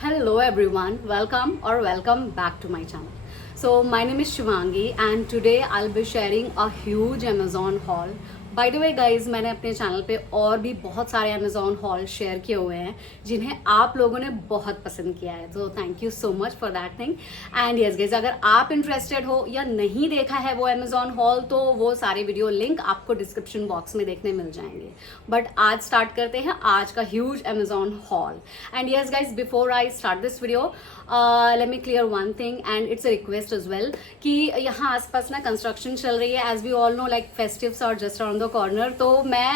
Hello everyone, welcome back to my channel. So my name is Shivangi and today I'll be sharing a huge Amazon haul. By the way guys मैंने अपने channel पे और भी बहुत सारे Amazon hall share किए हुए हैं जिन्हें आप लोगों ने बहुत पसंद किया है, तो thank you so much for that thing. And yes guys, अगर आप इंटरेस्टेड हो या नहीं देखा है वो अमेजोन हॉल तो वो सारे वीडियो लिंक आपको डिस्क्रिप्शन बॉक्स में देखने मिल जाएंगे। बट आज स्टार्ट करते हैं आज का huge Amazon haul. And yes guys, before I start this video let me clear one thing and it's a request as well कि यहाँ आसपास ना कंस्ट्रक्शन चल रही है, as we all know like festives और जस्ट अराउंड द कॉर्नर। तो मैं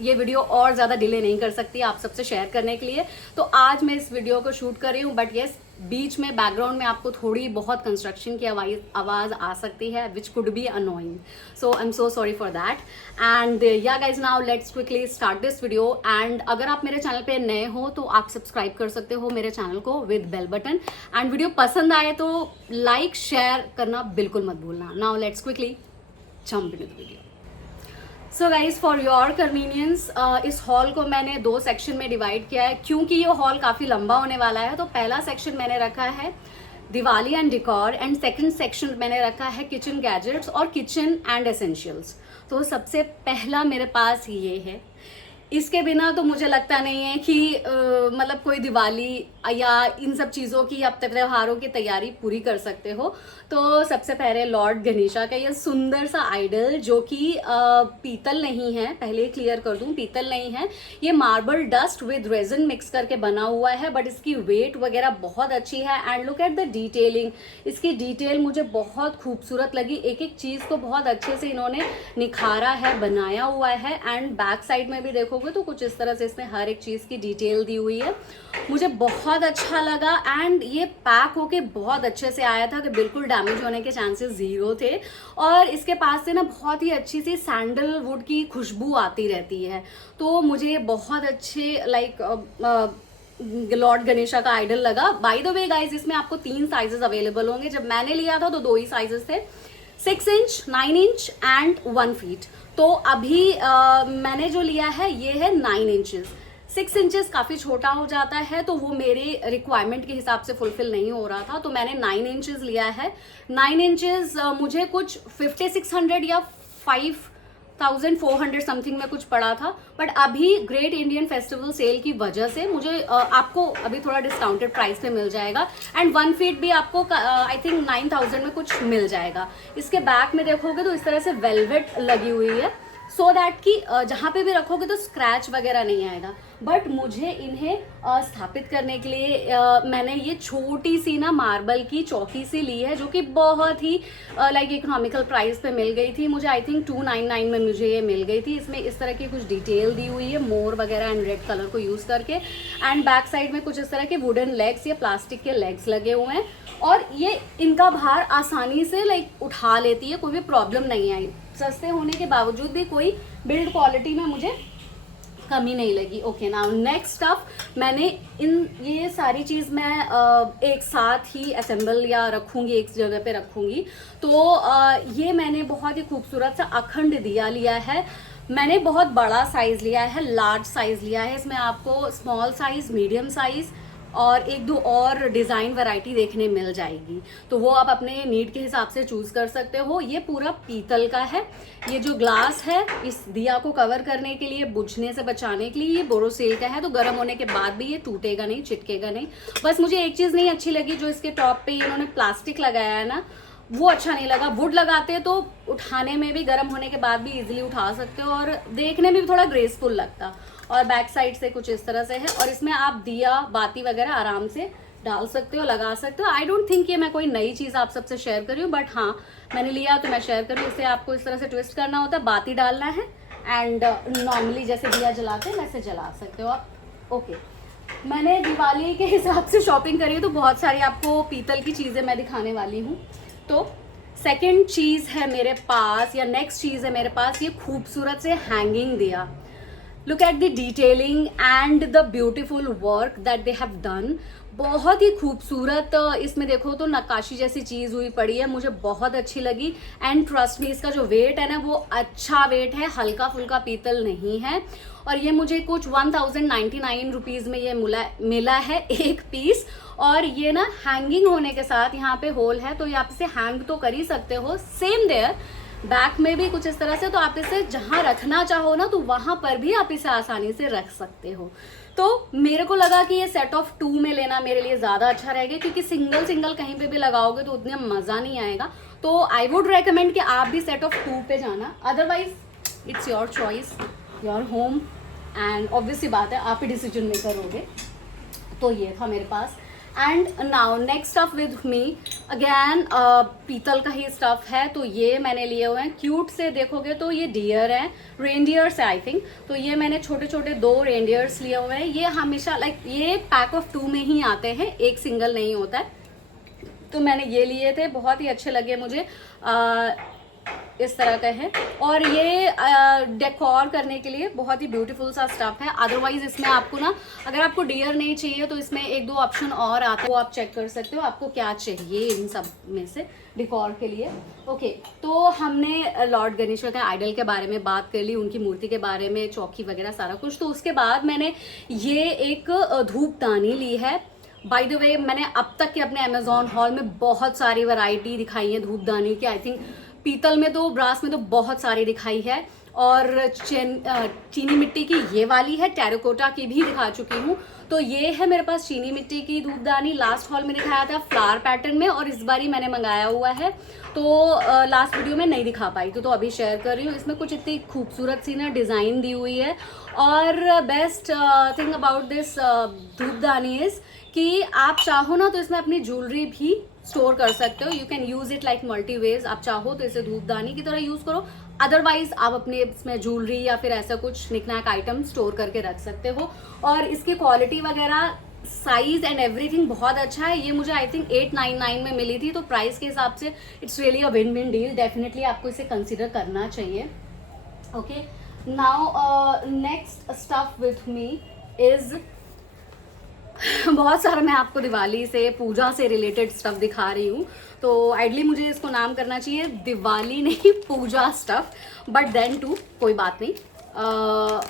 ये वीडियो और ज़्यादा डिले नहीं कर सकती आप सबसे शेयर करने के लिए, तो आज मैं इस वीडियो को शूट कर रही हूँ। बट येस, बीच में बैकग्राउंड में आपको थोड़ी बहुत कंस्ट्रक्शन की आवाज़ आ सकती है which could be annoying, so I am so sorry for that. And yeah guys, now let's quickly start this video. And अगर आप मेरे चैनल पे नए हो तो आप सब्सक्राइब कर सकते हो मेरे चैनल को with bell button. And video पसंद आए तो लाइक शेयर करना बिल्कुल मत भूलना। Now let's quickly jump into the video. So guys, for your convenience इस हॉल को मैंने 2 सेक्शन में डिवाइड किया है क्योंकि ये हॉल काफ़ी लंबा होने वाला है। तो पहला सेक्शन मैंने रखा है Diwali and decor and second section मैंने रखा है किचन गैजेट्स और किचन एंड एसेंशियल्स। तो सबसे पहला मेरे पास ये है। इसके बिना तो मुझे लगता नहीं है कि मतलब कोई दिवाली या इन सब चीज़ों की या त्योहारों की तैयारी पूरी कर सकते हो। तो सबसे पहले लॉर्ड गणेशा का ये सुंदर सा आइडल, जो कि पीतल नहीं है, पहले क्लियर कर दूं, पीतल नहीं है, ये marble dust with resin mix करके बना हुआ है। बट इसकी वेट वगैरह बहुत अच्छी है। And look at the detailing, इसकी डिटेल मुझे बहुत खूबसूरत लगी। एक एक चीज़ को बहुत अच्छे से इन्होंने निखारा है, बनाया हुआ है। एंड बैक साइड में भी देखो तो कुछ इस तरह से इसमें हर एक चीज की डिटेल दी हुई है, मुझे बहुत अच्छा लगा। एंड ये पैक होके बहुत अच्छे से आया था कि बिल्कुल डैमेज होने के चांसेस 0 थे। और इसके पास से ना बहुत ही अच्छी सी सैंडलवुड की खुशबू आती रहती है। तो मुझे बहुत अच्छे लॉर्ड गणेशा का आइडल लगा। बाय द वे गाइज, इसमें आपको 3 साइजेस अवेलेबल होंगे। जब मैंने लिया था तो 2 ही साइजेस थे, 6 इंच, 9 इंच एंड 1 फीट। तो अभी मैंने जो लिया है ये है 9 इंचेस। 6 इंचेस काफ़ी छोटा हो जाता है तो वो मेरे रिक्वायरमेंट के हिसाब से फुलफिल नहीं हो रहा था, तो मैंने 9 इंचेस लिया है। 9 इंचेस मुझे कुछ 5600 या 5400 समथिंग में कुछ पड़ा था। बट अभी ग्रेट इंडियन फेस्टिवल सेल की वजह से मुझे आपको अभी थोड़ा डिस्काउंटेड प्राइस पे मिल जाएगा। एंड 1 फीट भी आपको आई थिंक 9000 में कुछ मिल जाएगा। इसके बैक में देखोगे तो इस तरह से वेलवेट लगी हुई है, सो दैट कि जहाँ पे भी रखोगे तो स्क्रैच वगैरह नहीं आएगा। बट मुझे इन्हें स्थापित करने के लिए मैंने ये छोटी सी ना मार्बल की चौकी सी ली है, जो कि बहुत ही लाइक इकोनॉमिकल प्राइस पे मिल गई थी मुझे। आई थिंक 299 में मुझे ये मिल गई थी। इसमें इस तरह की कुछ डिटेल दी हुई है, मोर वगैरह एंड रेड कलर को यूज़ करके। एंड बैक साइड में कुछ इस तरह के वुडन लेग्स या प्लास्टिक के लेग्स लगे हुए हैं। और ये इनका भार आसानी से लाइक उठा लेती है, कोई भी प्रॉब्लम नहीं आई। सस्ते होने के बावजूद भी कोई बिल्ड क्वालिटी में मुझे कमी नहीं लगी। ओके, नाउ नेक्स्ट स्टफ, मैंने ये सारी चीज़ मैं एक साथ ही असेंबल या रखूँगी, एक जगह पे रखूँगी। तो ये मैंने बहुत ही खूबसूरत सा अखंड दिया लिया है। मैंने बहुत बड़ा साइज़ लिया है, लार्ज साइज़ लिया है। इसमें आपको स्मॉल साइज़, मीडियम साइज़ और 1-2 और डिज़ाइन वैरायटी देखने मिल जाएगी, तो वो आप अपने नीड के हिसाब से चूज़ कर सकते हो। ये पूरा पीतल का है। ये जो ग्लास है इस दिया को कवर करने के लिए, बुझने से बचाने के लिए, ये बोरोसिल का है, तो गर्म होने के बाद भी ये टूटेगा नहीं, चिटकेगा नहीं। बस मुझे एक चीज़ नहीं अच्छी लगी, जो इसके टॉप पे इन्होंने प्लास्टिक लगाया है ना, वो अच्छा नहीं लगा। वुड लगाते तो उठाने में भी, गर्म होने के बाद भी इजीली उठा सकते हो और देखने में भी थोड़ा ग्रेसफुल लगता। और बैक साइड से कुछ इस तरह से है और इसमें आप दिया बाती वगैरह आराम से डाल सकते हो, लगा सकते हो। आई डोंट थिंक ये मैं कोई नई चीज़ आप सबसे शेयर कर रही हूँ, बट हाँ मैंने लिया तो मैं शेयर कर रही हूँ। इसे आपको इस तरह से ट्विस्ट करना होता है, बाती डालना है एंड नॉर्मली जैसे दिया जलाते हैं वैसे जला सकते हो आप। ओके, मैंने दिवाली के हिसाब से शॉपिंग करी है तो बहुत सारी आपको पीतल की चीज़ें मैं दिखाने वाली हूँ। तो सेकंड चीज़ है मेरे पास, या नेक्स्ट चीज़ है मेरे पास, ये खूबसूरत से हैंगिंग दिया। Look at the detailing and the beautiful work that they have done. बहुत ही खूबसूरत इसमें देखो तो नक्काशी जैसी चीज हुई पड़ी है, मुझे बहुत अच्छी लगी। एंड ट्रस्ट मी, इसका जो वेट है ना वो अच्छा वेट है, हल्का फुल्का पीतल नहीं है। और ये मुझे कुछ 1099 रुपीज में ये मिला है एक पीस। और ये ना हैंगिंग होने के साथ यहाँ पे होल है, तो ये आप इसे हैंग तो कर ही सकते हो। सेम देयर बैक में भी कुछ इस तरह से, तो आप इसे जहां रखना चाहो ना तो वहां पर भी आप इसे आसानी से रख सकते हो। तो मेरे को लगा कि ये सेट ऑफ 2 में लेना मेरे लिए ज्यादा अच्छा रहेगा, क्योंकि सिंगल सिंगल कहीं पे भी लगाओगे तो उतना मजा नहीं आएगा। तो आई वुड रेकमेंड कि आप भी सेट ऑफ 2 पे जाना, otherwise it's your choice, your home, and obviously बात है आप ही डिसीजन मेकर होगे। तो ये था मेरे पास। And now next stuff with me again, पीतल का ही स्टफ है। तो ये मैंने लिए हुए हैं, क्यूट से देखोगे तो ये डियर है, रेनडियर्स है आई थिंक। तो ये मैंने छोटे छोटे 2 रेनडियर्स लिए हुए हैं। ये हमेशा लाइक ये पैक ऑफ 2 में ही आते हैं, एक सिंगल नहीं होता है। तो मैंने ये लिए थे, बहुत ही अच्छे लगे मुझे। इस तरह का है, और ये डेकोर करने के लिए बहुत ही ब्यूटीफुल सा स्टफ है। अदरवाइज इसमें आपको ना, अगर आपको डियर नहीं चाहिए तो इसमें 1-2 ऑप्शन और आते हैं, वो आप चेक कर सकते हो आपको क्या चाहिए इन सब में से डेकोर के लिए। ओके, तो हमने लॉर्ड गणेश के आइडल के बारे में बात कर ली, उनकी मूर्ति के बारे में, चौकी वगैरह सारा कुछ। तो उसके बाद मैंने ये एक धूपदानी ली है। बाय द वे, मैंने अब तक के अपने अमेजोन हॉल में बहुत सारी वैरायटी दिखाई है धूपदानी की। आई थिंक पीतल में तो, ब्रास में तो बहुत सारी दिखाई है। और चीनी मिट्टी की ये वाली है, टेराकोटा की भी दिखा चुकी हूँ। तो ये है मेरे पास चीनी मिट्टी की धूपदानी, लास्ट हॉल में दिखाया था फ्लावर पैटर्न में, और इस बारी मैंने मंगाया हुआ है। तो लास्ट वीडियो में नहीं दिखा पाई तो अभी शेयर कर रही हूँ। इसमें कुछ इतनी खूबसूरत सी ना डिज़ाइन दी हुई है। और बेस्ट थिंग अबाउट दिस धूपदानी इज़ कि आप चाहो ना तो इसमें अपनी ज्वेलरी भी स्टोर कर सकते हो। You can use it like multi ways. आप चाहो तो इसे धूपदानी की तरह यूज करो, अदरवाइज आप अपने इसमें ज्वेलरी या फिर ऐसा कुछ निकनैक आइटम स्टोर करके रख सकते हो। और इसकी क्वालिटी वगैरह, साइज एंड एवरीथिंग बहुत अच्छा है। ये मुझे आई थिंक 899 में मिली थी, तो प्राइस के हिसाब से it's really a win win deal. Definitely आपको इसे कंसिडर करना चाहिए। Okay, now next stuff with me is बहुत सारा मैं आपको दिवाली से, पूजा से रिलेटेड स्टफ दिखा रही हूँ। तो आइडली मुझे इसको नाम करना चाहिए दिवाली नहीं पूजा स्टफ, बट देन टू कोई बात नहीं,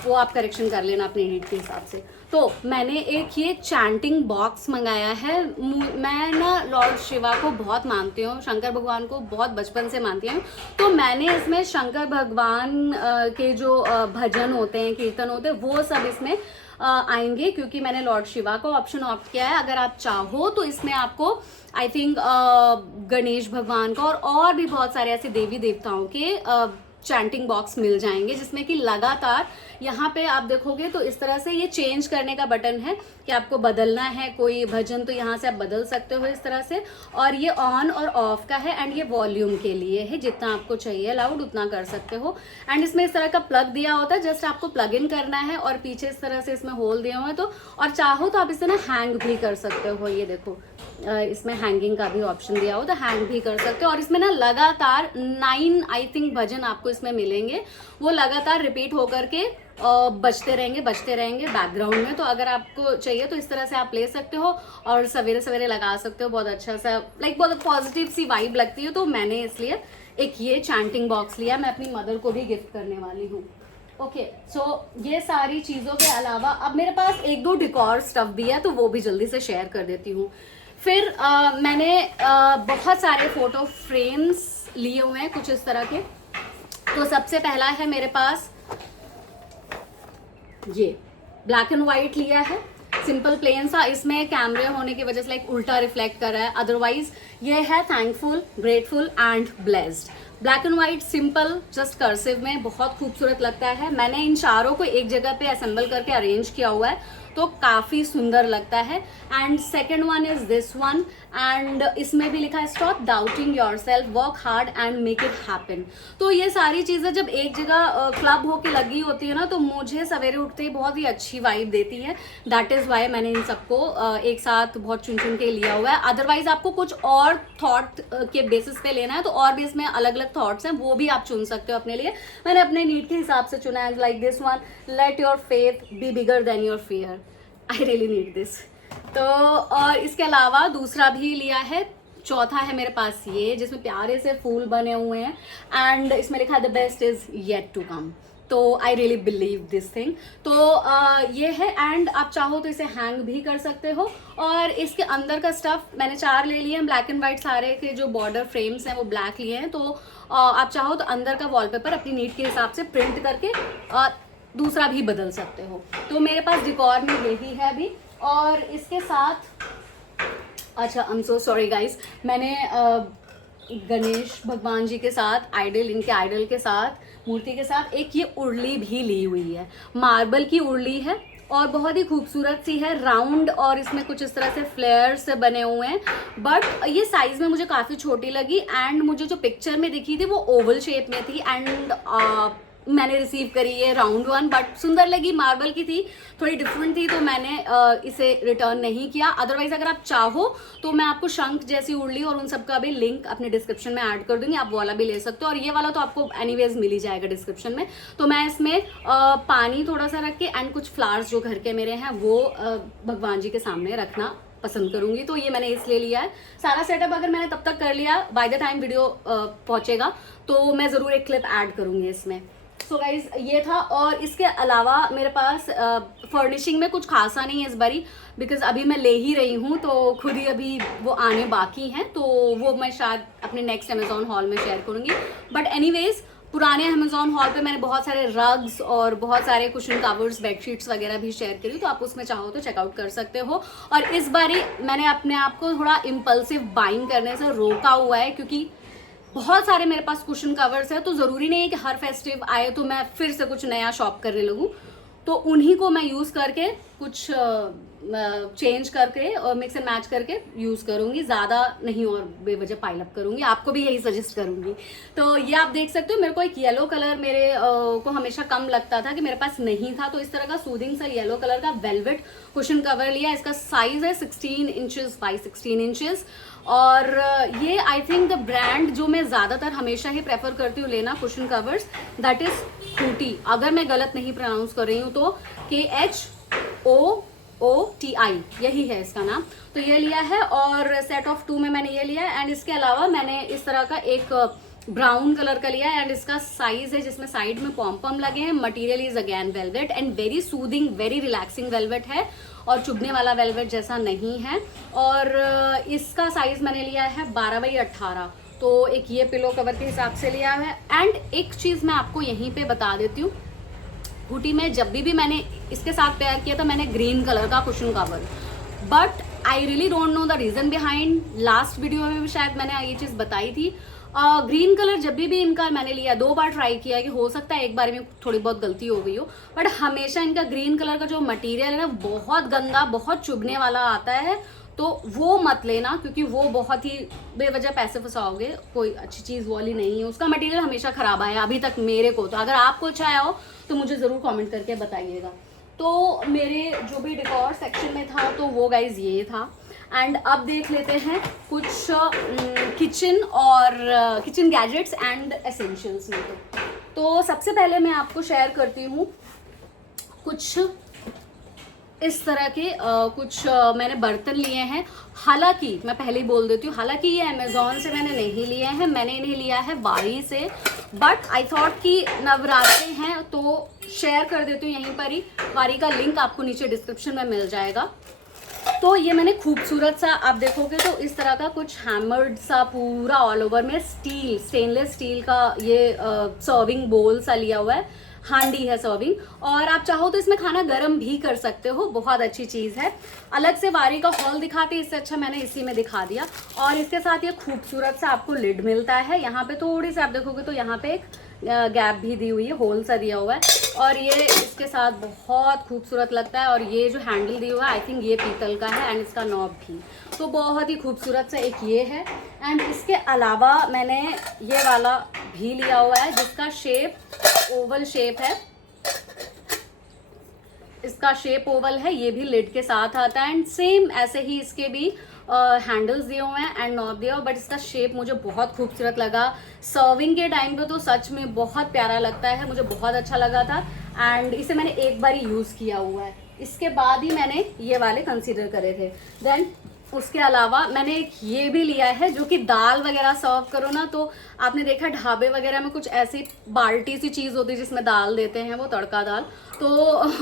वो आप करेक्शन कर लेना अपने नीड के हिसाब से। तो मैंने एक ये चैंटिंग बॉक्स मंगाया है। मैं ना लॉर्ड शिवा को बहुत मानती हूँ, शंकर भगवान को बहुत बचपन से मानती हूँ। तो मैंने इसमें शंकर भगवान के जो भजन होते हैं, कीर्तन होते हैं, वो सब इसमें आएंगे, क्योंकि मैंने लॉर्ड शिवा का ऑप्शन ऑप्ट किया है। अगर आप चाहो तो इसमें आपको आई थिंक गणेश भगवान का और भी बहुत सारे ऐसे देवी देवताओं के चैंटिंग बॉक्स मिल जाएंगे, जिसमें कि लगातार यहाँ पे आप देखोगे तो इस तरह से ये चेंज करने का बटन है कि आपको बदलना है कोई भजन, तो यहाँ से आप बदल सकते हो इस तरह से। और ये ऑन और ऑफ का है, एंड ये वॉल्यूम के लिए है, जितना आपको चाहिए लाउड उतना कर सकते हो। एंड इसमें इस तरह का प्लग दिया होता है, जस्ट आपको प्लग इन करना है, और पीछे इस तरह से इसमें होल दिए हुए हैं। तो और चाहो तो आप इसे ना हैंग भी कर सकते हो। ये देखो इसमें हैंगिंग का भी ऑप्शन दिया हो, तो हैंग भी कर सकते हो। और इसमें ना लगातार 9 आई थिंक भजन आपको इसमें मिलेंगे, वो लगातार रिपीट होकर के बजते रहेंगे बैकग्राउंड में। तो अगर आपको चाहिए तो इस तरह से आप ले सकते हो, और सवेरे सवेरे लगा सकते हो। बहुत अच्छा सा लाइक बहुत पॉजिटिव सी वाइब लगती है। तो मैंने इसलिए एक ये चैंटिंग बॉक्स लिया, मैं अपनी मदर को भी गिफ्ट करने वाली हूँ। ओके, सो ये सारी चीज़ों के अलावा अब मेरे पास 1-2 डिकॉर स्टफ भी है, तो वो भी जल्दी से शेयर कर देती हूँ। फिर मैंने बहुत सारे फोटो फ्रेम्स लिए हुए हैं कुछ इस तरह के। तो सबसे पहला है मेरे पास ये ब्लैक एंड व्हाइट लिया है, सिंपल प्लेन सा। इसमें कैमरे होने की वजह से लाइक उल्टा रिफ्लेक्ट कर रहा है, अदरवाइज ये है thankful, grateful and blessed. Black and white simple, just cursive में, बहुत खूबसूरत लगता है। मैंने इन चारों को एक जगह पे असेंबल करके अरेंज किया हुआ है। तो तो काफ़ी सुंदर लगता है। And second one is this one, and इसमें भी लिखा है stop doubting your self, work hard and make it happen. तो ये सारी चीज़ें जब एक जगह क्लब होके लगी होती है ना, तो मुझे सवेरे उठते ही बहुत ही अच्छी वाइब देती है। दैट इज़ वाई मैंने इन सबको एक साथ बहुत चुन चुन के लिया हुआ है। अदरवाइज आपको कुछ और थॉट के बेसिस पे लेना है तो और भी इसमें अलग अलग थॉट्स हैं, वो भी आप चुन सकते हो अपने लिए। मैंने अपने नीड के हिसाब से चुना है। Like this one, let your faith be bigger than your fear. I really need this. तो और इसके अलावा दूसरा भी लिया है, चौथा है मेरे पास ये, जिसमें प्यारे से फूल बने हुए हैं एंड इसमें लिखा है the best is yet to come. तो I really believe this thing. तो ये है, एंड आप चाहो तो इसे हैंग भी कर सकते हो। और इसके अंदर का स्टफ मैंने 4 ले लिए हैं, ब्लैक एंड वाइट, सारे के जो बॉर्डर फ्रेम्स हैं वो ब्लैक लिए हैं। तो आप चाहो तो अंदर का वॉलपेपर अपनी नीड के हिसाब से प्रिंट करके दूसरा भी बदल सकते हो। तो मेरे पास डिकॉर में यही है अभी। और इसके साथ, अच्छा आई एम सो सॉरी गाइज, मैंने गणेश भगवान जी के साथ आइडल, इनके आइडल के साथ, मूर्ति के साथ एक ये उर्ली भी ली हुई है। मार्बल की उर्ली है और बहुत ही खूबसूरत सी है, राउंड, और इसमें कुछ इस तरह से फ्लेयर्स से बने हुए हैं। बट ये साइज में मुझे काफ़ी छोटी लगी एंड मुझे जो पिक्चर में दिखी थी वो ओवल शेप में थी एंड मैंने रिसीव करी है राउंड वन, बट सुंदर लगी, मार्बल की थी, थोड़ी डिफरेंट थी, तो मैंने इसे रिटर्न नहीं किया। अदरवाइज अगर आप चाहो तो मैं आपको शंख जैसी उड़ली और उन सब का भी लिंक अपने डिस्क्रिप्शन में ऐड कर दूंगी, आप वो वाला भी ले सकते हो। और ये वाला तो आपको एनीवेज मिल ही जाएगा डिस्क्रिप्शन में। तो मैं इसमें पानी थोड़ा सा रख के एंड कुछ फ्लावर्स जो घर के मेरे हैं वो भगवान जी के सामने रखना पसंद करूंगी। तो ये मैंने इसलिए लिया है। सारा सेटअप अगर मैंने तब तक कर लिया, बाय द टाइम वीडियो पहुंचेगा तो मैं ज़रूर एक क्लिप ऐड करूंगी इसमें। सो गाइज ये था। और इसके अलावा मेरे पास फर्निशिंग में कुछ खासा नहीं है इस बारी, बिकॉज अभी मैं ले ही रही हूँ तो खुद ही अभी वो आने बाकी हैं, तो वो मैं शायद अपने नेक्स्ट अमेजोन हॉल में शेयर करूँगी। बट एनीवेज पुराने अमेजोन हॉल पे मैंने बहुत सारे रग्स और बहुत सारे कुशन कवर्स, बेडशीट्स वगैरह भी शेयर करी, तो आप उसमें चाहो तो चेकआउट कर सकते हो। और इस बारी मैंने अपने आप को थोड़ा इम्पल्सिव बाइंग करने से रोका हुआ है, क्योंकि बहुत सारे मेरे पास कुशन कवर्स है, तो ज़रूरी नहीं है कि हर फेस्टिव आए तो मैं फिर से कुछ नया शॉप करने लगूँ। तो उन्हीं को मैं यूज़ करके कुछ चेंज करके और मिक्स एंड मैच करके यूज़ करूँगी, ज़्यादा नहीं और बेवजह पाइल अप करूँगी। आपको भी यही सजेस्ट करूँगी। तो ये आप देख सकते हो, मेरे को एक येलो कलर मेरे को हमेशा कम लगता था कि मेरे पास नहीं था, तो इस तरह का सूदिंग सा येलो कलर का वेलवेट कुशन कवर लिया। इसका साइज़ है 16 इंचेस बाई 16 इंचेस। और ये आई थिंक द ब्रांड जो मैं ज़्यादातर हमेशा ही प्रेफर करती हूँ लेना cushion covers, that is Khunti, अगर मैं गलत नहीं प्रोनाउंस कर रही हूँ तो KHOOTI यही है इसका नाम। तो ये लिया है और सेट ऑफ 2 में मैंने ये लिया है। एंड इसके अलावा मैंने इस तरह का एक ब्राउन कलर का लिया है एंड इसका साइज है जिसमें साइड में पॉम लगे हैं। Material is again velvet and very soothing, very relaxing velvet है और चुभने वाला वेलवेट जैसा नहीं है। और इसका साइज मैंने लिया है 12x18, तो एक ये पिलो कवर के हिसाब से लिया है। एंड एक चीज़ मैं आपको यहीं पे बता देती हूँ, हुडी में जब भी मैंने इसके साथ पेयर किया था मैंने ग्रीन कलर का cushion cover, but I really don't know the reason behind. Last video में भी शायद मैंने ये चीज़ बताई थी। ग्रीन कलर जब भी इनका मैंने लिया, 2 बार ट्राई किया कि हो सकता है एक बार में थोड़ी बहुत गलती हो गई हो, बट हमेशा इनका ग्रीन कलर का जो मटेरियल है ना बहुत गंदा, बहुत चुभने वाला आता है। तो वो मत लेना, क्योंकि वो बहुत ही बेवजह पैसे फंसाओगे, कोई अच्छी चीज़ वाली नहीं है। उसका मटेरियल हमेशा ख़राब आया अभी तक मेरे को। तो अगर आपको अच्छा आया हो तो मुझे ज़रूर कमेंट करके बताइएगा। तो मेरे जो भी डेकोर सेक्शन में था तो वो गाइज ये था। एंड अब देख लेते हैं कुछ किचन और किचन गैजेट्स एंड एसेंशियल्स में। तो सबसे पहले मैं आपको शेयर करती हूँ कुछ इस तरह के कुछ मैंने बर्तन लिए हैं। हालांकि मैं पहले ही बोल देती हूँ, हालांकि ये अमेज़ॉन से मैंने नहीं लिए हैं, मैंने इन्हें लिया है वारी से। बट आई थॉट कि नवरात्रि हैं तो शेयर कर देती हूँ यहीं पर ही। वारी का लिंक आपको नीचे डिस्क्रिप्शन में मिल जाएगा। तो ये मैंने खूबसूरत सा, आप देखोगे तो इस तरह का कुछ हैमर्ड सा पूरा ऑल ओवर में स्टील, स्टेनलेस स्टील का ये सर्विंग बोल सा लिया हुआ है। हांडी है सर्विंग, और आप चाहो तो इसमें खाना गर्म भी कर सकते हो, बहुत अच्छी चीज़ है। अलग से वारी का हॉल दिखाती, इससे अच्छा मैंने इसी में दिखा दिया। और इसके साथ ये खूबसूरत सा आपको लिड मिलता है। यहाँ पे थोड़ी सी आप देखोगे तो यहाँ पे एक गैप भी दी हुई है, होल सा दिया हुआ है, और ये इसके साथ बहुत खूबसूरत लगता है। और ये जो हैंडल दिया हुआ है आई थिंक ये पीतल का है, एंड इसका नॉब भी, तो बहुत ही खूबसूरत सा एक ये है। एंड इसके अलावा मैंने ये वाला भी लिया हुआ है जिसका शेप ओवल शेप है, इसका शेप ओवल है, ये भी लिड के साथ आता है। एंड सेम ऐसे ही इसके भी हैंडल्स दिए हुए हैं एंड नॉब दिया हुआ, बट इसका शेप मुझे बहुत खूबसूरत लगा। सर्विंग के टाइम पे तो सच में बहुत प्यारा लगता है, मुझे बहुत अच्छा लगा था। एंड इसे मैंने एक बार यूज़ किया हुआ है, इसके बाद ही मैंने ये वाले कंसीडर करे थे। देन उसके अलावा मैंने एक ये भी लिया है जो कि दाल वगैरह सर्व करो ना, तो आपने देखा ढाबे वगैरह में कुछ ऐसी बाल्टी सी चीज़ होती है जिसमें दाल देते हैं, वो तड़का दाल, तो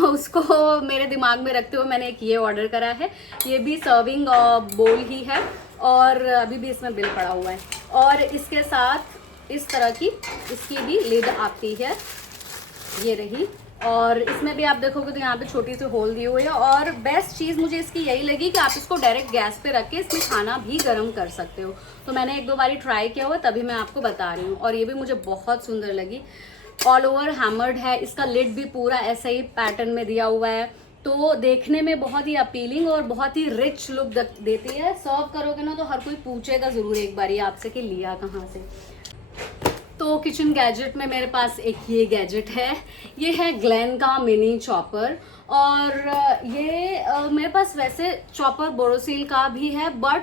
उसको मेरे दिमाग में रखते हुए मैंने एक ये ऑर्डर करा है। ये भी सर्विंग बोल ही है, और अभी भी इसमें बिल पड़ा हुआ है। और इसके साथ इस तरह की इसकी भी लिड आती है, ये रही। और इसमें भी आप देखोगे तो यहाँ पे छोटी सी होल दी हुई है। और बेस्ट चीज़ मुझे इसकी यही लगी कि आप इसको डायरेक्ट गैस पे रख के इसमें खाना भी गर्म कर सकते हो। तो मैंने एक दो बारी ट्राई किया हुआ, तभी मैं आपको बता रही हूँ। और ये भी मुझे बहुत सुंदर लगी, ऑल ओवर हैमर्ड है, इसका लिड भी पूरा ऐसा ही पैटर्न में दिया हुआ है, तो देखने में बहुत ही अपीलिंग और बहुत ही रिच लुक देती है। सर्व करोगे ना तो हर कोई पूछेगा ज़रूर एक बारी आपसे कि लिया कहाँ से। तो किचन गैजेट में मेरे पास एक ये गैजेट है, ये है ग्लेन का मिनी चॉपर। और ये मेरे पास वैसे चॉपर बोरोसिल का भी है, but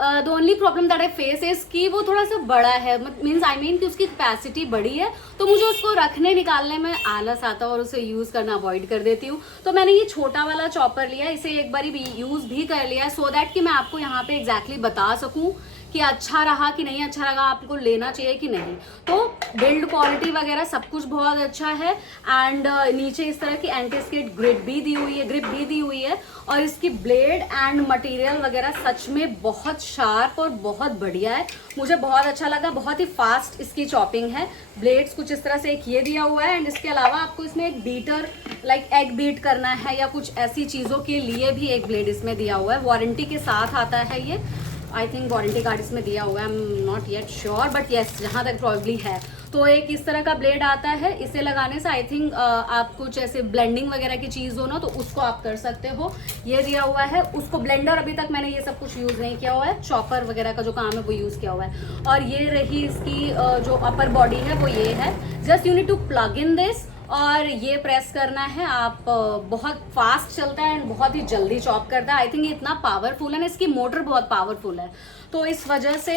the only problem that I face is कि वो थोड़ा सा बड़ा है, मीन्स आई मीन कि उसकी कैपेसिटी बड़ी है, तो मुझे उसको रखने निकालने में आलस आता है और उसे यूज़ करना अवॉइड कर देती हूँ। तो मैंने ये छोटा वाला चॉपर लिया, इसे एक बारी यूज़ भी कर लिया है, सो दैट कि मैं आपको यहाँ पे एग्जैक्टली बता सकूँ कि अच्छा रहा कि नहीं अच्छा लगा, आपको लेना चाहिए कि नहीं। तो बिल्ड क्वालिटी वगैरह सब कुछ बहुत अच्छा है। एंड नीचे इस तरह की एंटी स्किड ग्रिप भी दी हुई है, और इसकी ब्लेड एंड मटेरियल वगैरह सच में बहुत शार्प और बहुत बढ़िया है, मुझे बहुत अच्छा लगा। बहुत ही फास्ट इसकी चॉपिंग है, ब्लेड्स कुछ इस तरह से एक ये दिया हुआ है, एंड इसके अलावा आपको इसमें एक बीटर लाइक एग बीट करना है या कुछ ऐसी चीज़ों के लिए भी एक ब्लेड इसमें दिया हुआ है, वारंटी के साथ आता है ये। आई थिंक वारंटी कार्ड इसमें दिया हुआ है, I am not yet sure, but yes जहाँ तक प्रॉब्ली है। तो एक इस तरह का ब्लेड आता है, इसे लगाने से आई थिंक आप कुछ ऐसे ब्लेंडिंग वगैरह की चीज़ हो ना तो उसको आप कर सकते हो, ये दिया हुआ है। उसको ब्लेंडर अभी तक मैंने ये सब कुछ यूज़ नहीं किया हुआ है, चॉपर वगैरह का जो काम है वो यूज़ किया हुआ है। और ये रही इसकी जो अपर बॉडी है वो ये है, just you need to plug in this और ये प्रेस करना है। आप बहुत फास्ट चलता है एंड बहुत ही जल्दी चॉप करता है। आई थिंक ये इतना पावरफुल है ना, इसकी मोटर बहुत पावरफुल है, तो इस वजह से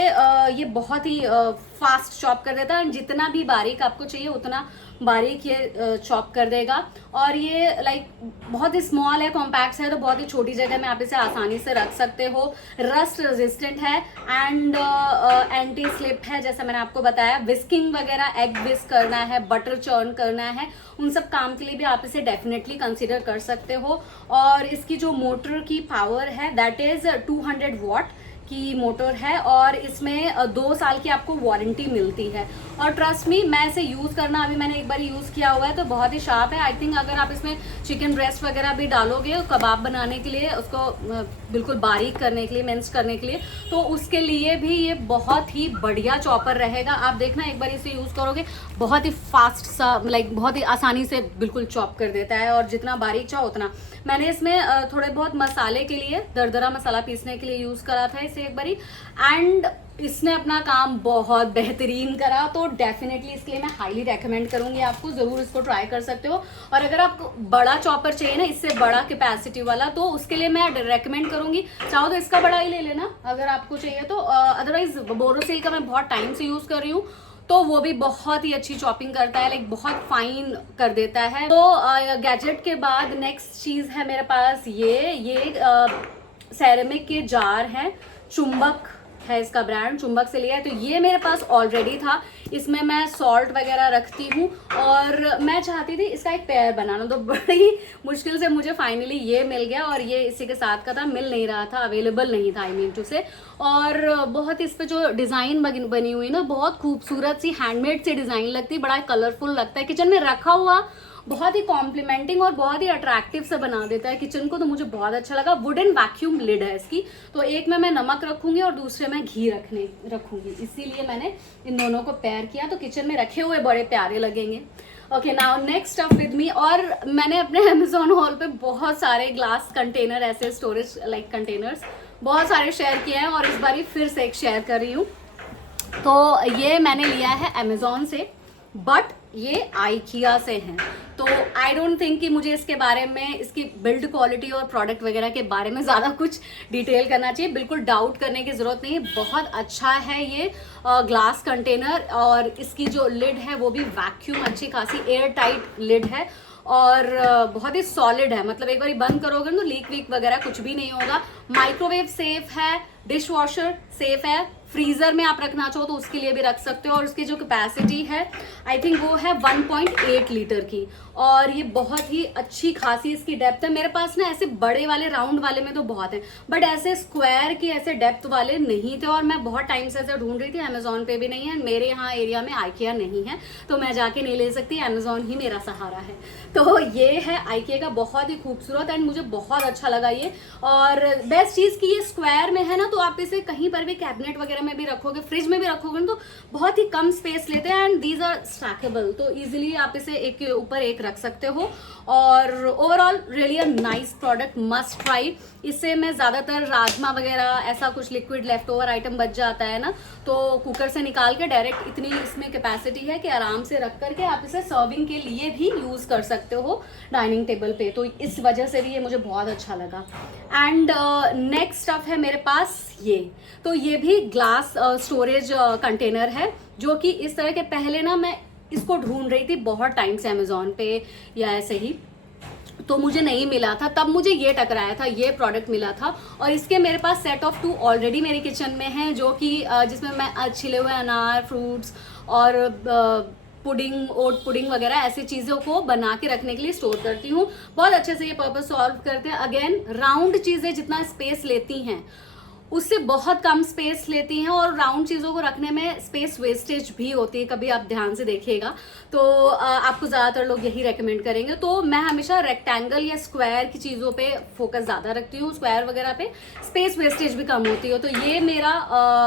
ये बहुत ही फास्ट चॉप कर देता है। जितना भी बारीक आपको चाहिए उतना बारीक ये चॉप कर देगा। और ये लाइक बहुत ही स्मॉल है, कॉम्पैक्ट है, तो बहुत ही छोटी जगह में आप इसे आसानी से रख सकते हो। रस्ट रेजिस्टेंट है एंड एंटी स्लिप है, जैसा मैंने आपको बताया। विस्किंग वगैरह, एग विस्क करना है, बटर चर्न करना है, उन सब काम के लिए भी आप इसे डेफिनेटली कंसीडर कर सकते हो। और इसकी जो मोटर की पावर है दैट इज 200 वॉट की मोटर है, और इसमें 2 साल की आपको वारंटी मिलती है। और ट्रस्ट मी, मैं इसे यूज़ करना अभी मैंने एक बार यूज़ किया हुआ है तो बहुत ही शार्प है। आई थिंक अगर आप इसमें चिकन ब्रेस्ट वगैरह भी डालोगे कबाब बनाने के लिए, उसको बिल्कुल बारीक करने के लिए, मिन्स करने के लिए, तो उसके लिए भी ये बहुत ही बढ़िया चॉपर रहेगा। आप देखना एक बार इसे यूज़ करोगे, बहुत ही फास्ट सा लाइक बहुत ही आसानी से बिल्कुल चॉप कर देता है, और जितना बारीक चाहो उतना। मैंने इसमें थोड़े बहुत मसाले के लिए, दरदरा मसाला पीसने के लिए यूज़ करा था इसे एक बारी, एंड इसने अपना काम बहुत बेहतरीन करा। तो डेफिनेटली इसके लिए मैं हाईली रेकमेंड करूंगी आपको, ज़रूर इसको ट्राई कर सकते हो। और अगर आपको बड़ा चॉपर चाहिए ना, इससे बड़ा कैपेसिटी वाला, तो उसके लिए मैं रेकमेंड करूंगी, चाहो तो इसका बड़ा ही ले लेना अगर आपको चाहिए तो। अदरवाइज बोरोसिल का मैं बहुत टाइम से यूज़ कर रही हूँ, तो वो भी बहुत ही अच्छी चॉपिंग करता है, लाइक बहुत फाइन कर देता है। तो गैजेट के बाद नेक्स्ट चीज़ है मेरे पास ये सेरेमिक के जार हैं, चुंबक है इसका ब्रांड, चुंबक से लिया है। तो ये मेरे पास ऑलरेडी था, इसमें मैं सॉल्ट वगैरह रखती हूँ और मैं चाहती थी इसका एक पेयर बनाना, तो बड़ी मुश्किल से मुझे फाइनली ये मिल गया और ये इसी के साथ का था, मिल नहीं रहा था, अवेलेबल नहीं था आई मीन टू से। और बहुत इस पे जो डिज़ाइन बनी हुई ना, बहुत खूबसूरत सी हैंडमेड सी डिज़ाइन लगती है, बड़ा कलरफुल लगता है, किचन में रखा हुआ बहुत ही कॉम्प्लीमेंटिंग और बहुत ही अट्रैक्टिव से बना देता है किचन को, तो मुझे बहुत अच्छा लगा। वुडन वैक्यूम लिड है इसकी, तो एक में मैं नमक रखूंगी और दूसरे में घी रखूंगी, इसीलिए मैंने इन दोनों को पेयर किया, तो किचन में रखे हुए बड़े प्यारे लगेंगे। Okay, now next up with me. और मैंने अपने अमेजोन हॉल पे बहुत सारे ग्लास कंटेनर, ऐसे स्टोरेज लाइक कंटेनर्स बहुत सारे शेयर किए हैं और इस बार फिर से एक शेयर कर रही हूँ। तो ये मैंने लिया है अमेजोन से, बट ये आइकिया से हैं, तो आई डोंट थिंक कि मुझे इसके बारे में, इसकी बिल्ड क्वालिटी और प्रोडक्ट वगैरह के बारे में ज़्यादा कुछ डिटेल करना चाहिए, बिल्कुल डाउट करने की ज़रूरत नहीं है। बहुत अच्छा है ये ग्लास कंटेनर और इसकी जो लिड है वो भी वैक्यूम अच्छी खासी एयर टाइट लिड है और बहुत ही सॉलिड है, मतलब एक बार बंद करोगे तो लीक वीक वगैरह कुछ भी नहीं होगा। माइक्रोवेव सेफ है, डिश वॉशर सेफ है, फ्रीजर में आप रखना चाहो तो उसके लिए भी रख सकते हो। और उसकी जो कैपेसिटी है आई थिंक वो है 1.8 लीटर की और ये बहुत ही अच्छी खासी इसकी डेप्थ है। मेरे पास ना ऐसे बड़े वाले राउंड वाले में तो बहुत है, बट ऐसे स्क्वायर की ऐसे डेप्थ वाले नहीं थे और मैं बहुत टाइम से ऐसे ढूंढ रही थी, अमेजोन पे भी नहीं है, मेरे यहाँ एरिया में आइकिया नहीं है, तो मैं जाके नहीं ले सकती, अमेजोन ही मेरा सहारा है। तो ये है आइकिया का, बहुत ही खूबसूरत एंड मुझे बहुत अच्छा लगा ये। और बेस्ट चीज़ कि ये स्क्वायर में है ना, तो आप इसे कहीं पर भी कैबिनेट वगैरह में भी रखोगे, फ्रिज में भी रखोगे ना, तो बहुत ही कम स्पेस लेते हैं एंड दीज आर स्टैकेबल, तो इजीली आप इसे एक के ऊपर एक रख सकते हो। और overall really a nice product, must try. इससे मैं ज़्यादातर राजमा वगैरह ऐसा कुछ लिक्विड लेफ्ट ओवर आइटम बच जाता है ना, तो कुकर से निकाल के डायरेक्ट इतनी इसमें कैपेसिटी है कि आराम से रख करके आप इसे सर्विंग के लिए भी यूज़ कर सकते हो डाइनिंग टेबल पे, तो इस वजह से भी ये मुझे बहुत अच्छा लगा। एंड नेक्स्ट स्टफ है मेरे पास ये, तो ये भी ग्लास स्टोरेज कंटेनर है, जो कि इस तरह के पहले ना मैं इसको ढूंढ रही थी बहुत टाइम से अमेजोन पे या ऐसे ही, तो मुझे नहीं मिला था, तब मुझे ये टकराया था, ये प्रोडक्ट मिला था। और इसके मेरे पास सेट ऑफ 2 ऑलरेडी मेरे किचन में हैं, जो कि जिसमें मैं छिले हुए अनार, फ्रूट्स और पुडिंग, ओट पुडिंग वगैरह ऐसी चीज़ों को बना के रखने के लिए स्टोर करती हूँ। बहुत अच्छे से ये पर्पस सॉल्व करते हैं। अगेन राउंड चीज़ें जितना स्पेस लेती हैं उससे बहुत कम स्पेस लेती हैं और राउंड चीज़ों को रखने में स्पेस वेस्टेज भी होती है, कभी आप ध्यान से देखिएगा तो आपको ज़्यादातर लोग यही रेकमेंड करेंगे। तो मैं हमेशा रेक्टेंगल या स्क्वायर की चीज़ों पे फोकस ज़्यादा रखती हूँ, स्क्वायर वगैरह पे स्पेस वेस्टेज भी कम होती है। तो ये मेरा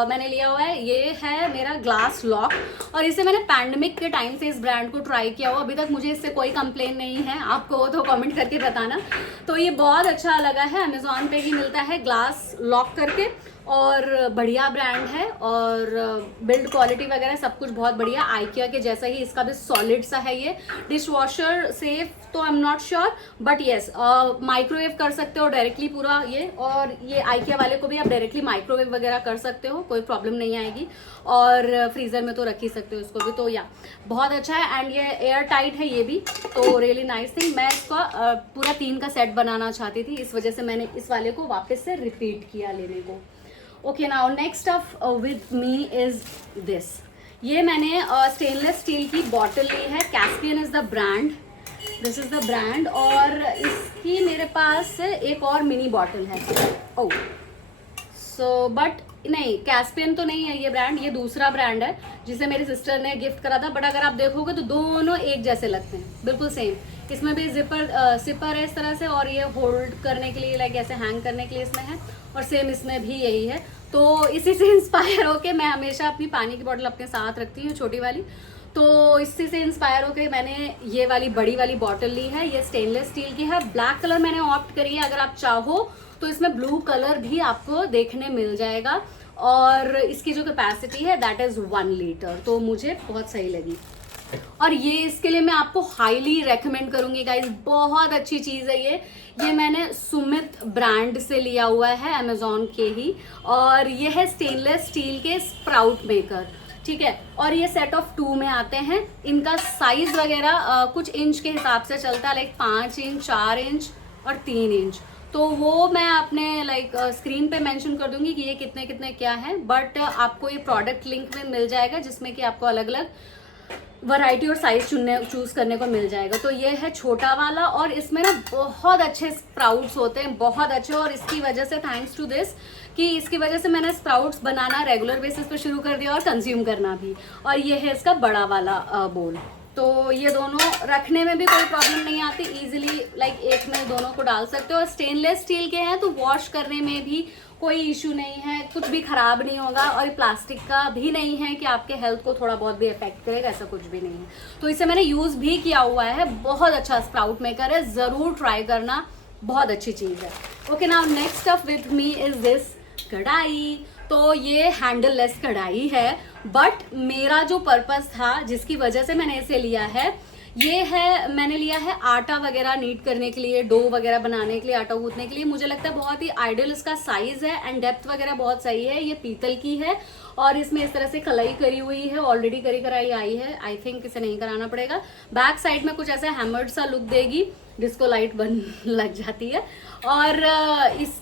मैंने लिया हुआ है, ये है मेरा ग्लास लॉक और इसे मैंने पैंडमिक के टाइम से इस ब्रांड को ट्राई किया हुआ, अभी तक मुझे इससे कोई कंप्लेन नहीं है, आपको तो कॉमेंट करके बताना। तो ये बहुत अच्छा लगा है, अमेजोन पे ही मिलता है ग्लास लॉक करके और बढ़िया ब्रांड है और बिल्ड क्वालिटी वगैरह सब कुछ बहुत बढ़िया, आइकिया के जैसा ही इसका भी सॉलिड सा है। ये डिश वॉशर सेफ तो I am not sure, but yes microwave कर सकते हो डायरेक्टली पूरा ये, और ये आइकिया वाले को भी आप डायरेक्टली माइक्रोवेव वगैरह कर सकते हो, कोई प्रॉब्लम नहीं आएगी, और फ्रीजर में तो रख ही सकते हो इसको भी। तो या बहुत अच्छा है एंड ये एयर टाइट है ये भी, तो रियली नाइस थिंग। मैं इसका पूरा 3 का सेट बनाना चाहती थी, इस वजह से मैंने इस वाले को वापस से रिपीट किया लेने को। Okay, now next up with me is this. ये मैंने स्टेनलेस स्टील की बॉटल ली है, Caspian is the brand, this is the brand, और इसकी मेरे पास एक और मिनी बॉटल है। ओह सो बट नहीं, कैस्पियन तो नहीं है ये ब्रांड, ये दूसरा ब्रांड है जिसे मेरी सिस्टर ने गिफ्ट करा था, बट अगर आप देखोगे तो दोनों एक जैसे लगते हैं, बिल्कुल सेम। इसमें भी सिपर है इस तरह से, और ये होल्ड करने के लिए लाइक ऐसे हैंग करने के लिए इसमें है, और सेम इसमें भी यही है। तो इसी से इंस्पायर होके मैं हमेशा अपनी पानी की बोतल अपने साथ रखती हूँ, छोटी वाली, तो इसी से इंस्पायर होके मैंने ये वाली बड़ी वाली बॉटल ली है। ये स्टेनलेस स्टील की है, ब्लैक कलर मैंने ऑप्ट करी है, अगर आप चाहो तो इसमें ब्लू कलर भी आपको देखने मिल जाएगा, और इसकी जो कैपेसिटी है दैट इज 1 लीटर, तो मुझे बहुत सही लगी। और ये इसके लिए मैं आपको हाईली रेकमेंड करूंगी गाइज, बहुत अच्छी चीज़ है ये मैंने सुमित ब्रांड से लिया हुआ है अमेजोन के ही, और ये है स्टेनलेस स्टील के स्प्राउट मेकर, ठीक है। और ये सेट ऑफ 2 में आते हैं, इनका साइज वगैरह कुछ इंच के हिसाब से चलता है, लाइक 5 इंच, 4 इंच और 3 इंच, तो वो मैं अपने स्क्रीन पे मेंशन कर दूंगी कि ये कितने कितने क्या है, बट आपको ये प्रोडक्ट लिंक में मिल जाएगा जिसमें कि आपको अलग अलग वैरायटी और साइज चूज करने को मिल जाएगा। तो ये है छोटा वाला और इसमें ना बहुत अच्छे स्प्राउट्स होते हैं, बहुत अच्छे। और इसकी वजह से थैंक्स टू दिस कि इसकी वजह से मैंने स्प्राउट्स बनाना रेगुलर बेसिस पे शुरू कर दिया और कंज्यूम करना भी। और ये है इसका बड़ा वाला बोल। तो ये दोनों रखने में भी कोई प्रॉब्लम नहीं आती, इजीली एक में दोनों को डाल सकते हो। और स्टेनलेस स्टील के हैं तो वॉश करने में भी कोई इशू नहीं है, कुछ भी खराब नहीं होगा। और प्लास्टिक का भी नहीं है कि आपके हेल्थ को थोड़ा बहुत भी इफेक्ट करेगा, ऐसा कुछ भी नहीं है। तो इसे मैंने यूज भी किया हुआ है, बहुत अच्छा स्प्राउट मेकर है, जरूर ट्राई करना, बहुत अच्छी चीज है। Okay, now next up with me is this कढ़ाई। तो ये हैंडल लेस कढ़ाई है, बट मेरा जो पर्पस था जिसकी वजह से मैंने इसे लिया है, ये है मैंने लिया है आटा वगैरह नीट करने के लिए, डो वगैरह बनाने के लिए, आटा गूंथने के लिए। मुझे लगता है बहुत ही आइडियल इसका साइज है एंड डेप्थ वगैरह बहुत सही है। ये पीतल की है और इसमें इस तरह से कलाई करी हुई है, ऑलरेडी करी कराई आई है। आई थिंक इसे नहीं कराना पड़ेगा। बैक साइड में कुछ ऐसा हैमर्ड सा लुक देगी, डिस्को लाइट बन लग जाती है। और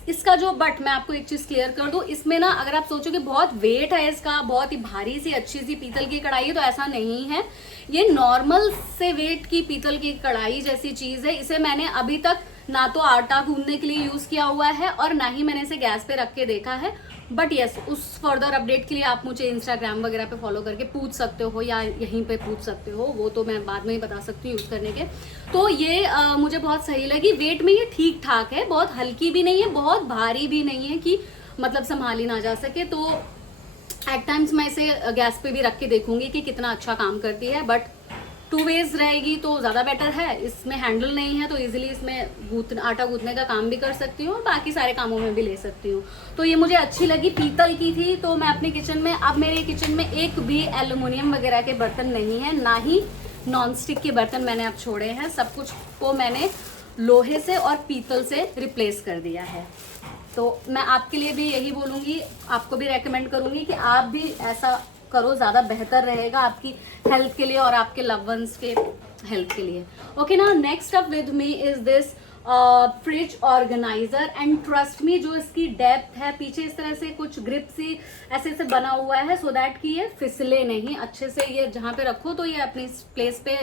इसका जो बट मैं आपको एक चीज क्लियर कर दूं, इसमें ना अगर आप सोचो कि बहुत वेट है इसका, बहुत ही भारी सी अच्छी सी पीतल की कढ़ाई है, तो ऐसा नहीं है। ये नॉर्मल से वेट की पीतल की कढ़ाई जैसी चीज है। इसे मैंने अभी तक ना तो आटा गूंदने के लिए यूज किया हुआ है और ना ही मैंने इसे गैस पे रख के देखा है। बट यस, उस फर्दर अपडेट के लिए आप मुझे इंस्टाग्राम वगैरह पे फॉलो करके पूछ सकते हो या यहीं पे पूछ सकते हो, वो तो मैं बाद में ही बता सकती हूँ यूज करने के। तो ये मुझे बहुत सही लगी। वेट में ये ठीक ठाक है, बहुत हल्की भी नहीं है, बहुत भारी भी नहीं है कि मतलब संभाली ना जा सके। तो एट टाइम्स मैं इसे गैस पे भी रख के देखूंगी कि कितना अच्छा काम करती है। बट 2 वेज रहेगी तो ज़्यादा बेटर है। इसमें हैंडल नहीं है तो इजीली इसमें आटा गूंथने का काम भी कर सकती हूँ और बाकी सारे कामों में भी ले सकती हूँ। तो ये मुझे अच्छी लगी, पीतल की थी। तो मैं अपने किचन में, अब मेरे किचन में एक भी एल्युमिनियम वगैरह के बर्तन नहीं है, ना ही नॉन स्टिक के बर्तन मैंने अब छोड़े हैं। सब कुछ को मैंने लोहे से और पीतल से रिप्लेस कर दिया है। तो मैं आपके लिए भी यही बोलूँगी, आपको भी रेकमेंड करूँगी कि आप भी ऐसा करो, ज़्यादा बेहतर रहेगा आपकी हेल्थ के लिए और आपके लव वंस के हेल्थ के लिए। ओके ना, next up with me is this fridge organiser. And trust me, जो इसकी डेप्थ है, पीछे इस तरह से कुछ ग्रिप सी ऐसे से बना हुआ है सो दैट कि ये फिसले नहीं, अच्छे से ये जहाँ पे रखो तो ये अपनी प्लेस पे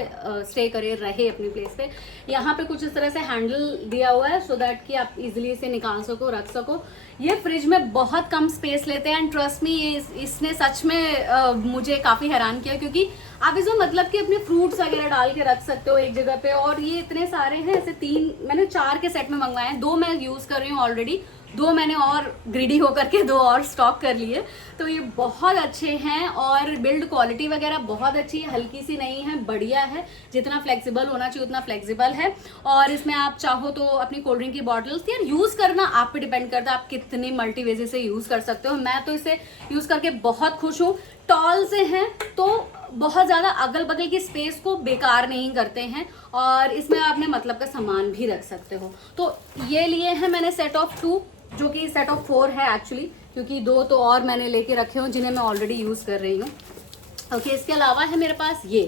स्टे करे, रहे अपनी प्लेस पे। यहाँ पे कुछ इस तरह से हैंडल दिया हुआ है सो दैट कि आप इजिली इसे निकाल सको, रख सको। ये फ्रिज में बहुत कम स्पेस लेते हैं एंड ट्रस्ट मी, ये इसने सच में मुझे काफ़ी हैरान किया, क्योंकि आप इसमें मतलब कि अपने फ्रूट्स वगैरह डाल के रख सकते हो एक जगह पे। और ये इतने सारे हैं, ऐसे 3 मैंने 4 के सेट में मंगवाए हैं, 2 मैं यूज़ कर रही हूँ ऑलरेडी, 2 मैंने और ग्रीडी होकर के 2 और स्टॉक कर लिए। तो ये बहुत अच्छे हैं और बिल्ड क्वालिटी वगैरह बहुत अच्छी है, हल्की सी नहीं है, बढ़िया है। जितना फ्लेक्सिबल होना चाहिए उतना फ्लेक्सिबल है। और इसमें आप चाहो तो अपनी कोल्ड ड्रिंक की बॉटल्स यार यूज़ करना आप पे डिपेंड करता है, आप कितनी मल्टीवेज से यूज़ कर सकते हो। मैं तो इसे यूज़ करके बहुत खुश हूँ। टॉल से हैं तो बहुत ज़्यादा अगल बगल की स्पेस को बेकार नहीं करते हैं और इसमें आपने मतलब का सामान भी रख सकते हो। तो ये लिए हैं मैंने सेट ऑफ 2, जो कि सेट ऑफ 4 है एक्चुअली, क्योंकि 2 तो और मैंने लेके रखे हूँ जिन्हें मैं ऑलरेडी यूज़ कर रही हूँ। ओके, इसके अलावा है मेरे पास ये,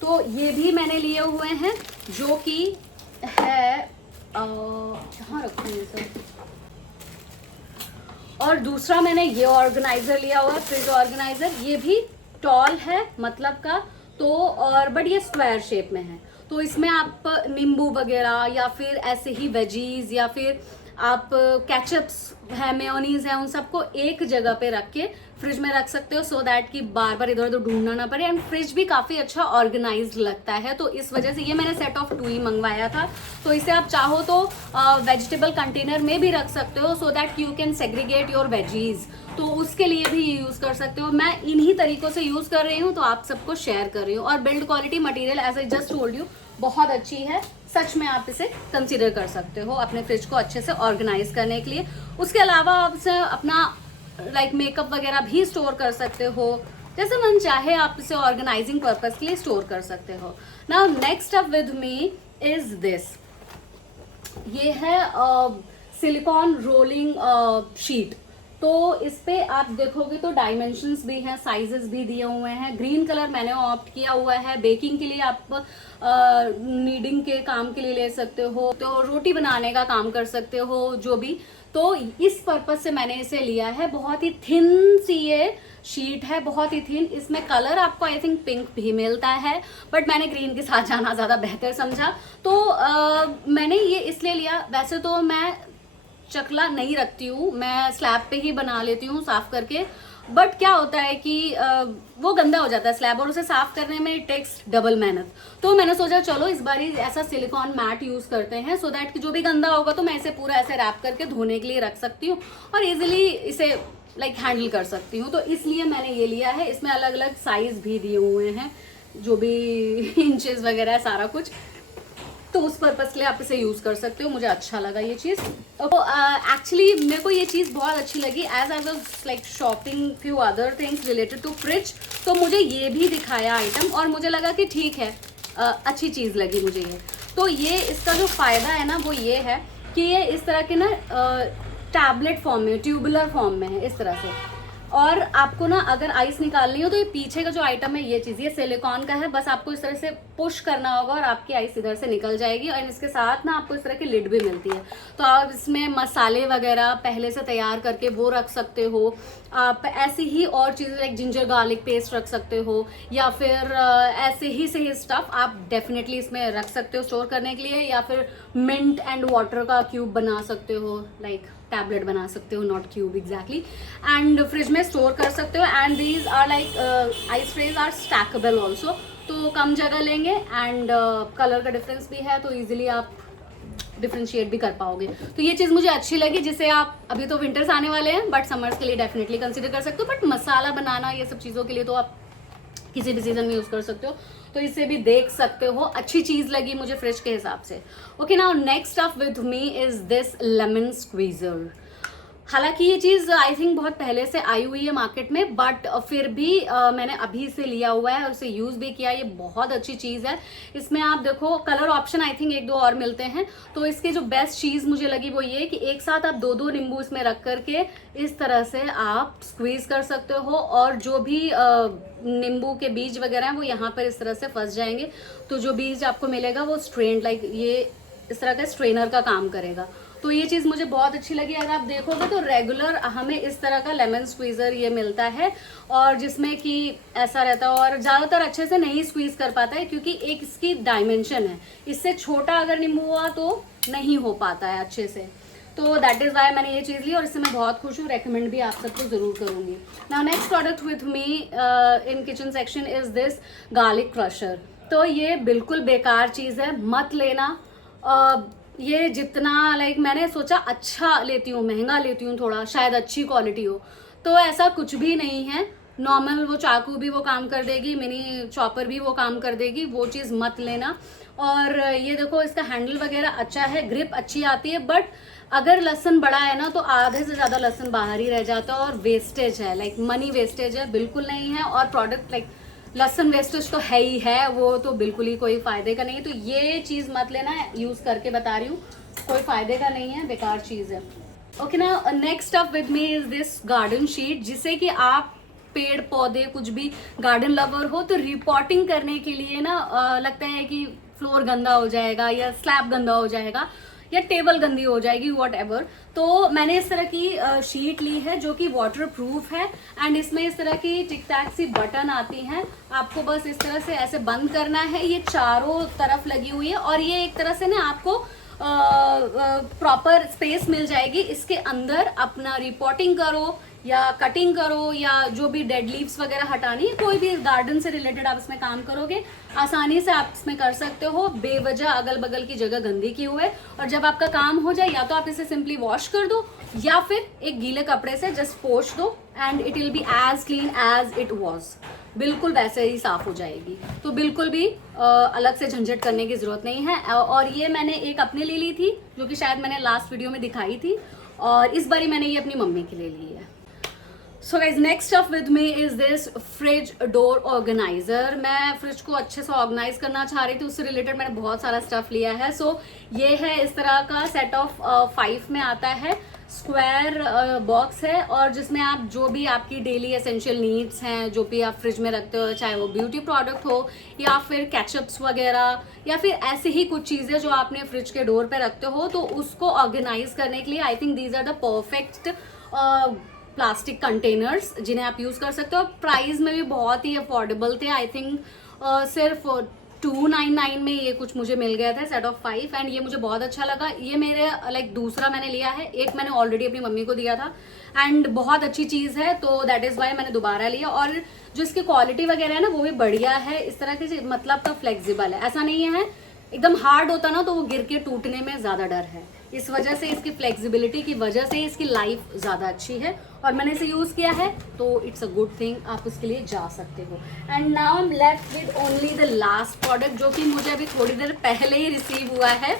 तो ये भी मैंने लिए हुए हैं, जो कि है कहाँ रखूँ ये सब। और दूसरा मैंने ये ऑर्गेनाइजर लिया हुआ है, फ्रिज ऑर्गेनाइजर। ये भी टॉल है मतलब का, तो और बट ये स्क्वायर शेप में है। तो इसमें आप नींबू वगैरह या फिर ऐसे ही वेजीज या फिर आप केचप्स है, मेयोनीज है, उन सबको एक जगह पे रख के फ्रिज में रख सकते हो सो दैट कि बार बार इधर उधर ढूंढना ना पड़े। एंड फ्रिज भी काफ़ी अच्छा ऑर्गेनाइज लगता है, तो इस वजह से ये मैंने सेट ऑफ 2 ही मंगवाया था। तो इसे आप चाहो तो वेजिटेबल कंटेनर में भी रख सकते हो so that you can segregate your veggies, तो उसके लिए भी ये यूज़ कर सकते हो। मैं इन्हीं तरीकों से यूज़ कर रही हूँ तो आप सबको शेयर कर रही हूँ। और build quality material as I just told you बहुत अच्छी है, सच में आप इसे कंसीडर कर सकते हो अपने फ्रिज को अच्छे से ऑर्गेनाइज करने के लिए। उसके अलावा आप इसे अपना मेकअप वगैरह भी स्टोर कर सकते हो, जैसे मन चाहे आप इसे ऑर्गेनाइजिंग पर्पज के लिए स्टोर कर सकते हो। Now next up with me is this, ये है सिलिकॉन रोलिंग शीट। तो इस पे आप देखोगे तो डायमेंशंस भी हैं, साइजेस भी दिए हुए हैं। ग्रीन कलर मैंने ऑप्ट किया हुआ है। बेकिंग के लिए आप नीडिंग के काम के लिए ले सकते हो, तो रोटी बनाने का काम कर सकते हो जो भी। तो इस पर्पज से मैंने इसे लिया है। बहुत ही थिन सी ये शीट है, बहुत ही थिन। इसमें कलर आपको आई थिंक पिंक भी मिलता है, बट मैंने ग्रीन के साथ जाना ज़्यादा बेहतर समझा, तो मैंने ये इसलिए लिया। वैसे तो मैं चकला नहीं रखती हूँ, मैं स्लैब पे ही बना लेती हूँ साफ करके, बट क्या होता है कि वो गंदा हो जाता है स्लैब, और उसे साफ करने में टेक्स डबल मेहनत। तो मैंने सोचा चलो इस बार ऐसा सिलिकॉन मैट यूज करते हैं, सो दैट कि जो भी गंदा होगा तो मैं इसे पूरा ऐसे रैप करके धोने के लिए रख सकती हूँ और इजिली इसे हैंडल कर सकती हूँ। तो इसलिए मैंने ये लिया है। इसमें अलग अलग साइज भी दिए हुए हैं, जो भी इंचेस वगैरह है सारा कुछ, तो उस पर्पज के लिए आप इसे यूज कर सकते हो। मुझे अच्छा लगा ये चीज। तो एक्चुअली मेरे को ये चीज बहुत अच्छी लगी। As I was shopping few other things related to fridge, तो मुझे ये भी दिखाया आइटम और मुझे लगा कि ठीक है, अच्छी चीज लगी मुझे ये। तो ये इसका जो फायदा है ना वो ये है कि ये इस तरह के ना टैबलेट फॉर्म में, ट्यूबुलर फॉर्म में है इस तरह से। और आपको ना अगर आइस निकालनी हो तो ये पीछे का जो आइटम है ये चीज़, ये सिलिकॉन का है, बस आपको इस तरह से पुश करना होगा और आपकी आइस इधर से निकल जाएगी। और इसके साथ ना आपको इस तरह की लिड भी मिलती है, तो आप इसमें मसाले वगैरह पहले से तैयार करके वो रख सकते हो। आप ऐसी ही और चीज़ें लाइक जिंजर गार्लिक पेस्ट रख सकते हो, या फिर ऐसे ही से ही स्टफ आप डेफिनेटली इसमें रख सकते हो स्टोर करने के लिए। या फिर मिंट एंड वाटर का क्यूब बना सकते हो, टैबलेट बना सकते हो, not cube exactly, and fridge में स्टोर कर सकते हो। And these are ice trays are stackable also, तो कम जगह लेंगे एंड कलर का डिफरेंस भी है, तो इजीली आप डिफ्रेंशिएट भी कर पाओगे। तो ये चीज़ मुझे अच्छी लगी, जिसे आप अभी तो विंटर्स आने वाले हैं बट समर्स के लिए डेफिनेटली कंसिडर कर सकते हो। बट मसाला बनाना ये सब चीज़ों के लिए तो आप किसी भी सीजन में यूज़ कर सकते हो, तो इसे भी देख सकते हो। अच्छी चीज़ लगी मुझे फ्रिज के हिसाब से। Okay, now next up with me is this lemon squeezer. हालांकि ये चीज़ आई थिंक बहुत पहले से आई हुई है मार्केट में, बट फिर भी मैंने अभी से लिया हुआ है और उसे यूज़ भी किया। ये बहुत अच्छी चीज़ है। इसमें आप देखो कलर ऑप्शन आई थिंक एक दो और मिलते हैं, तो इसकी जो बेस्ट चीज़ मुझे लगी वो ये कि एक साथ आप दो दो नींबू इसमें रख करके इस तरह से आप स्क्वीज कर सकते हो, और जो भी नींबू के बीज वगैरह हैं वो यहाँ पर इस तरह से फंस जाएंगे, तो जो बीज आपको मिलेगा वो स्ट्रेन ये इस तरह का स्ट्रेनर का काम करेगा। तो ये चीज़ मुझे बहुत अच्छी लगी। अगर आप देखोगे तो रेगुलर हमें इस तरह का लेमन स्क्वीज़र ये मिलता है, और जिसमें कि ऐसा रहता है, और ज़्यादातर अच्छे से नहीं स्क्वीज़ कर पाता है क्योंकि एक इसकी डायमेंशन है, इससे छोटा अगर नींबू हुआ तो नहीं हो पाता है अच्छे से। तो दैट इज़ वाई मैंने ये चीज़ ली और इससे मैं बहुत खुश हूँ। रेकमेंड भी आप सबको ज़रूर करूँगी। Now next product with me in kitchen section is this garlic crusher. तो ये बिल्कुल बेकार चीज़ है, मत लेना। ये जितना मैंने सोचा अच्छा लेती हूँ, महंगा लेती हूँ थोड़ा, शायद अच्छी क्वालिटी हो, तो ऐसा कुछ भी नहीं है। नॉर्मल वो चाकू भी वो काम कर देगी, मिनी चॉपर भी वो काम कर देगी, वो चीज़ मत लेना। और ये देखो इसका हैंडल वगैरह अच्छा है, ग्रिप अच्छी आती है, बट अगर लहसुन बड़ा है ना तो आधे से ज़्यादा लहसुन बाहर ही रह जाता है और वेस्टेज है, मनी वेस्टेज है, बिल्कुल नहीं है। और प्रोडक्ट लहसुन वेस्टेज तो है ही है, वो तो बिल्कुल ही कोई फायदे का नहीं है। तो ये चीज़ मत लेना, यूज़ करके बता रही हूँ, कोई फायदे का नहीं है, बेकार चीज़ है। ओके ना, next up with me is this garden sheet, जिसे कि आप पेड़ पौधे कुछ भी गार्डन लवर हो तो रिपोर्टिंग करने के लिए ना लगता है कि फ्लोर गंदा हो जाएगा या स्लैब गंदा हो जाएगा या टेबल गंदी हो जाएगी, वॉट एवर। तो मैंने इस तरह की शीट ली है जो कि वाटर प्रूफ है, एंड इसमें इस तरह की टिक टैक सी बटन आती हैं। आपको बस इस तरह से ऐसे बंद करना है, ये चारों तरफ लगी हुई है, और ये एक तरह से ना आपको प्रॉपर स्पेस मिल जाएगी। इसके अंदर अपना रिपोर्टिंग करो या कटिंग करो या जो भी डेड लीव्स वगैरह हटानी है, कोई भी गार्डन से रिलेटेड आप इसमें काम करोगे, आसानी से आप इसमें कर सकते हो, बेवजह अगल बगल की जगह गंदी की हुए। और जब आपका काम हो जाए या तो आप इसे सिंपली वॉश कर दो या फिर एक गीले कपड़े से जस्ट पोंछ दो, and it will be as clean as it was, बिल्कुल वैसे ही साफ हो जाएगी। तो बिल्कुल भी अलग से झंझट करने की जरूरत नहीं है। और ये मैंने एक अपने लिए ली थी जो कि शायद मैंने लास्ट वीडियो में दिखाई थी, और इस बारी मैंने ये अपनी मम्मी के लिए ली है। So guys, next up with me is this fridge door organiser. मैं फ्रिज को अच्छे से ऑर्गेनाइज करना चाह रही थी, उससे रिलेटेड मैंने बहुत सारा स्टफ लिया है। सो ये है इस तरह का, सेट ऑफ 5 में आता है। स्क्वायर बॉक्स है और जिसमें आप जो भी आपकी डेली एसेंशियल नीड्स हैं, जो भी आप फ्रिज में रखते हो, चाहे वो ब्यूटी प्रोडक्ट हो या फिर केचअप्स वगैरह या फिर ऐसे ही कुछ चीज़ें जो आपने फ्रिज के डोर पे रखते हो, तो उसको ऑर्गेनाइज करने के लिए I think these are the perfect plastic containers जिन्हें आप यूज़ कर सकते हो। प्राइस में भी बहुत ही अफोर्डेबल थे। आई थिंक सिर्फ 299 में ये कुछ मुझे मिल गया था, सेट ऑफ 5, एंड ये मुझे बहुत अच्छा लगा। ये मेरे लाइक दूसरा मैंने लिया है, एक मैंने ऑलरेडी अपनी मम्मी को दिया था एंड बहुत अच्छी चीज़ है, तो दैट इज़ वाई मैंने दोबारा लिया। और जो इसकी क्वालिटी वगैरह है ना वो भी बढ़िया है, इस तरह के मतलब का फ्लेक्सिबल है, ऐसा नहीं है एकदम हार्ड होता ना तो वो गिर के टूटने में ज़्यादा डर है। इस वजह से इसकी फ्लेक्सिबिलिटी की वजह से इसकी लाइफ ज़्यादा अच्छी है और मैंने इसे यूज़ किया है, तो इट्स अ गुड थिंग, आप उसके लिए जा सकते हो। And now I am left with only the last product जो कि मुझे अभी थोड़ी देर पहले ही रिसीव हुआ है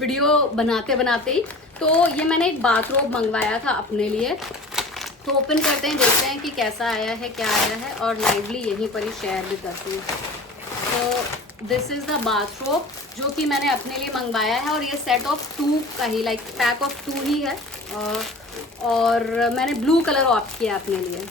वीडियो बनाते बनाते ही। तो ये मैंने एक बाथरोब मंगवाया था अपने लिए, तो ओपन करते हैं, देखते हैं कि कैसा आया है, क्या आया है, और लाइवली यहीं पर ही शेयर भी करती हूँ। तो दिस इज़ द बाथरोब जो कि मैंने अपने लिए मंगवाया है और ये सेट ऑफ 2 का ही, लाइक पैक ऑफ 2 ही है, और मैंने ब्लू कलर ऑप्ट किया अपने लिए।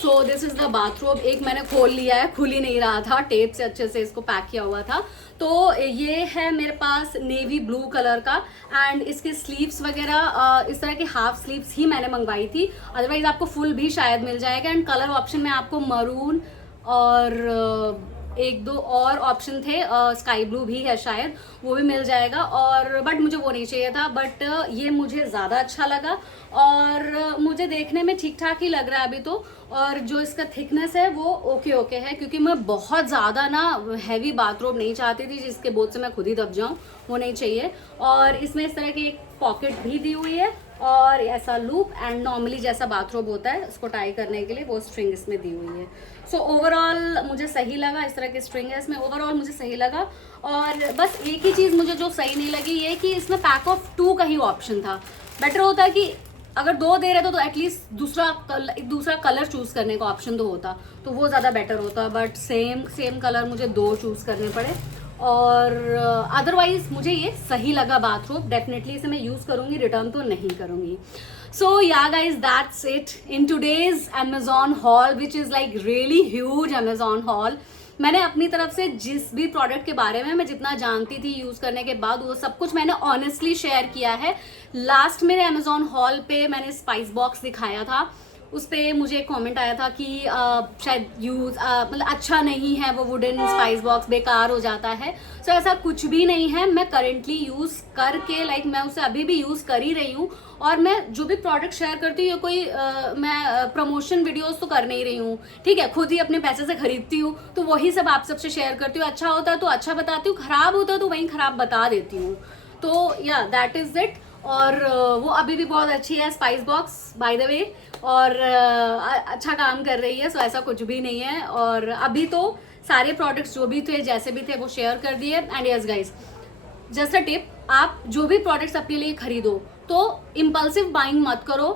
So this is the bathrobe. एक मैंने खोल लिया है, खुल ही नहीं रहा था, टेप से अच्छे से इसको पैक किया हुआ था। तो ये है मेरे पास नेवी ब्लू कलर का, एंड इसके स्लीव्स वगैरह इस तरह की हाफ स्लीव्स ही मैंने मंगवाई थी, अदरवाइज आपको फुल भी शायद मिल जाएगा। एंड कलर ऑप्शन में आपको मरून और एक दो और ऑप्शन थे, स्काई ब्लू भी है शायद, वो भी मिल जाएगा, और बट मुझे वो नहीं चाहिए था, बट ये मुझे ज़्यादा अच्छा लगा और मुझे देखने में ठीक ठाक ही लग रहा है अभी तो। और जो इसका थिकनेस है वो ओके ओके है, क्योंकि मैं बहुत ज़्यादा ना हैवी बाथरोब नहीं चाहती थी जिसके बोझ से मैं खुद ही दब जाऊँ, वो नहीं चाहिए। और इसमें इस तरह की एक पॉकेट भी दी हुई है और ऐसा लूप, एंड नॉर्मली जैसा बाथरोब होता है उसको टाई करने के लिए वो स्ट्रिंग इसमें दी हुई है। सो ओवरऑल मुझे सही लगा, इस तरह की स्ट्रिंग है इसमें, ओवरऑल मुझे सही लगा। और बस एक ही चीज़ मुझे जो सही नहीं लगी ये कि इसमें पैक ऑफ 2 का ही ऑप्शन था। बेटर होता है कि अगर 2 दे रहे तो एटलीस्ट दूसरा कलर चूज करने का ऑप्शन तो होता, तो वो ज़्यादा बेटर होता, बट सेम कलर मुझे 2 चूज करने पड़े। और अदरवाइज मुझे ये सही लगा बाथरोब, डेफिनेटली इसे मैं यूज़ करूँगी, रिटर्न तो नहीं करूँगी। So yeah guys, that's it in today's Amazon haul, which is like really huge Amazon haul. मैंने अपनी तरफ से जिस भी प्रोडक्ट के बारे में मैं जितना जानती थी यूज़ करने के बाद, वो सब कुछ मैंने ऑनेस्टली शेयर किया है। लास्ट मेरे Amazon haul पे मैंने स्पाइस बॉक्स दिखाया था, उस पर मुझे एक कमेंट आया था कि शायद मतलब अच्छा नहीं है वो वुडन स्पाइस बॉक्स, बेकार हो जाता है। सो ऐसा कुछ भी नहीं है, मैं करंटली यूज़ करके लाइक मैं उसे अभी भी यूज़ कर ही रही हूँ, और मैं जो भी प्रोडक्ट शेयर करती हूँ कोई मैं प्रमोशन वीडियोस तो कर नहीं रही हूँ, ठीक है, खुद ही अपने पैसे से खरीदती हूँ, तो वही सब आप सबसे शेयर करती हूँ। अच्छा होता है तो अच्छा बताती हूँ, खराब होता है तो वहीं खराब बता देती हूँ। तो या दैट इज़ इट। और वो अभी भी बहुत अच्छी है spice box by the way, और अच्छा काम कर रही है, सो ऐसा कुछ भी नहीं है। और अभी तो सारे प्रोडक्ट्स जो भी थे जैसे भी थे वो शेयर कर दिए। And yes guys, just a tip, आप जो भी प्रोडक्ट्स अपने लिए खरीदो तो इम्पल्सिव बाइंग मत करो,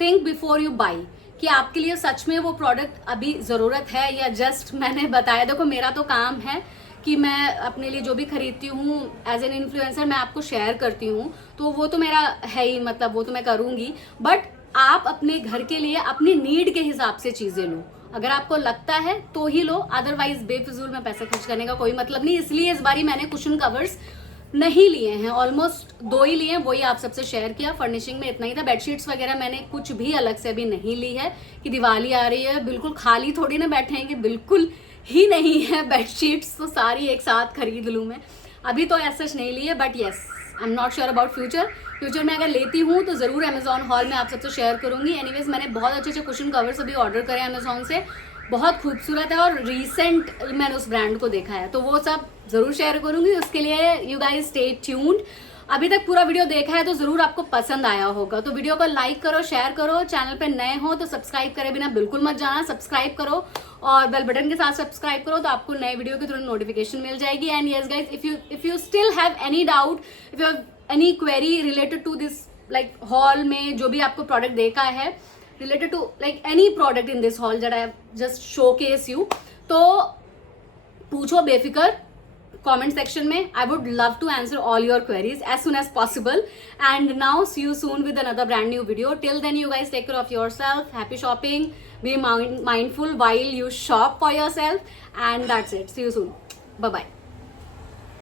थिंक बिफोर यू बाई कि आपके लिए सच में वो प्रोडक्ट अभी ज़रूरत है या जस्ट मैंने बताया। देखो मेरा तो काम है कि मैं अपने लिए जो भी खरीदती हूँ एज एन इन्फ्लुएंसर मैं आपको शेयर करती हूँ, तो वो तो मेरा है ही, मतलब वो तो मैं करूँगी, बट आप अपने घर के लिए अपनी नीड के हिसाब से चीज़ें लो। अगर आपको लगता है तो ही लो, अदरवाइज बेफिजूल में पैसे खर्च करने का कोई मतलब नहीं। इसलिए इस बारी मैंने कुशन कवर्स नहीं लिए हैं, ऑलमोस्ट 2 ही लिए हैं, वही आप सबसे शेयर किया। फर्निशिंग में इतना ही था, बेडशीट्स वगैरह मैंने कुछ भी अलग से अभी नहीं ली है कि दिवाली आ रही है बिल्कुल खाली थोड़ी ना बैठेंगे, बिल्कुल ही नहीं है बेडशीट्स तो सारी एक साथ खरीद लूँ मैं, अभी तो ऐसा नहीं लिए। But yes, I am not sure about future में अगर लेती हूँ तो ज़रूर अमेजॉन हॉल में आप सबसे शेयर करूँगी। एनीवेज मैंने बहुत अच्छे अच्छे कुशन कवर्स अभी ऑर्डर करे अमेजॉन से, बहुत खूबसूरत है, और रिसेंट मैंने उस ब्रांड को देखा है, तो वो सब ज़रूर शेयर करूँगी। उसके लिए यू गाइज स्टे ट्यून्ड। अभी तक पूरा वीडियो देखा है तो ज़रूर आपको पसंद आया होगा, तो वीडियो को लाइक करो, शेयर करो, चैनल पे नए हो तो सब्सक्राइब करे बिना बिल्कुल मत जाना, सब्सक्राइब करो और बेल बटन के साथ सब्सक्राइब करो तो आपको नए वीडियो की तुरंत नोटिफिकेशन मिल जाएगी। And yes guys, if you still have any doubt, if you have any query related to this like hall में जो भी आपको प्रोडक्ट देखा है, related to like any product in this hall that I have just showcase you, तो पूछो बेफिक्र, comment section में. I would love to answer all your queries as soon as possible. And now see you soon with another brand new video. Till then, you guys take care of yourself. Happy shopping. Be mindful while you shop for yourself. And that's it. See you soon. Bye bye.